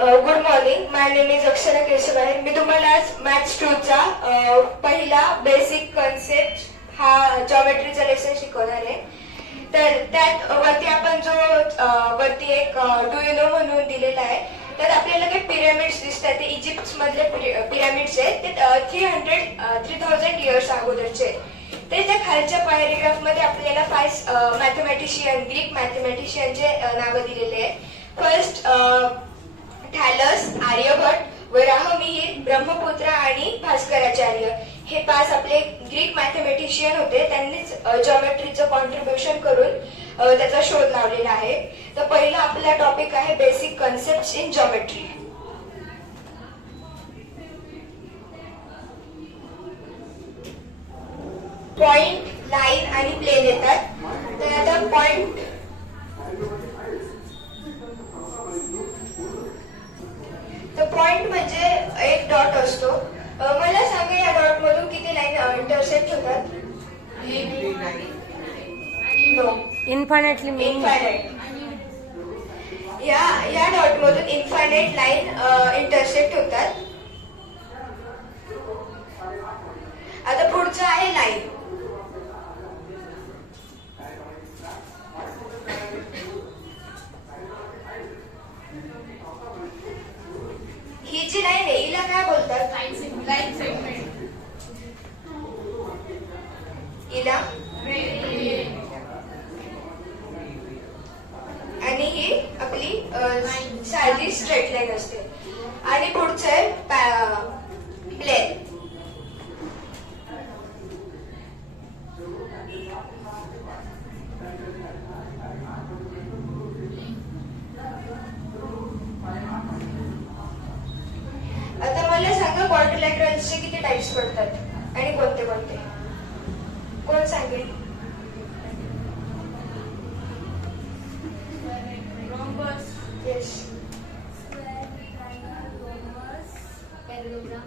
Good morning. My name is Akshara केशवाय. मी तुम्हाला आज मॅथ्स 2 चा पहिला बेसिक कन्सेप्ट हा जॉमेट्रीचा लेसन शिकवणार आहे. तर त्यात वरती आपण जो वरती एक डू यू नो म्हणून दिलेला आहे, त्यात आपल्याला काही पिरामिड्स दिसतात. ते इजिप्त मधले पिरामिड्स आहेत. ते 3000 इयर्स अगोदरचे. तर त्या खालच्या पॅरेग्राफ मध्ये आपल्याला 5 मॅथमॅटिशियन, ग्रीक मॅथमॅटिशियनचे नावं दिलेले आहेत. फर्स्ट थॅलस, आर्यभट्ट, वराहमिहिर, ब्रह्मपुत्र आणि भास्कराचार्य हे 5 आपले ग्रीक मॅथमॅटिशियन होते. त्यांनीच जॉमेट्रीचं कॉन्ट्रीब्युशन करून त्याचा शोध लावलेला आहे. तर पहिला आपला टॉपिक आहे basic concept in geometry. Point, line आणि प्लेन येतात. तर आता पॉइंट म्हणजे एक डॉट असतो. मला सांगा या डॉट मधून किती लाईन इंटरसेक्ट होतात? No, infinitely infinite. या डॉट मधून इनफायनाइट लाईन इंटरसेक्ट होतात. आता पुढचं आहे लाईन. ही जी लाईन आहे हिला काय बोलतात? Line segment. हिला आणि ही आपली साधी स्ट्रेट लाईन असते. आणि पुढचं आहे प्लेन. आता मला सांगा क्वाड्रिलॅटरल्सचे किती टाइप्स पडतात आणि कोणते कोणते? कोण सांगेल? Rhombus, yes. पॅरलोग्राम,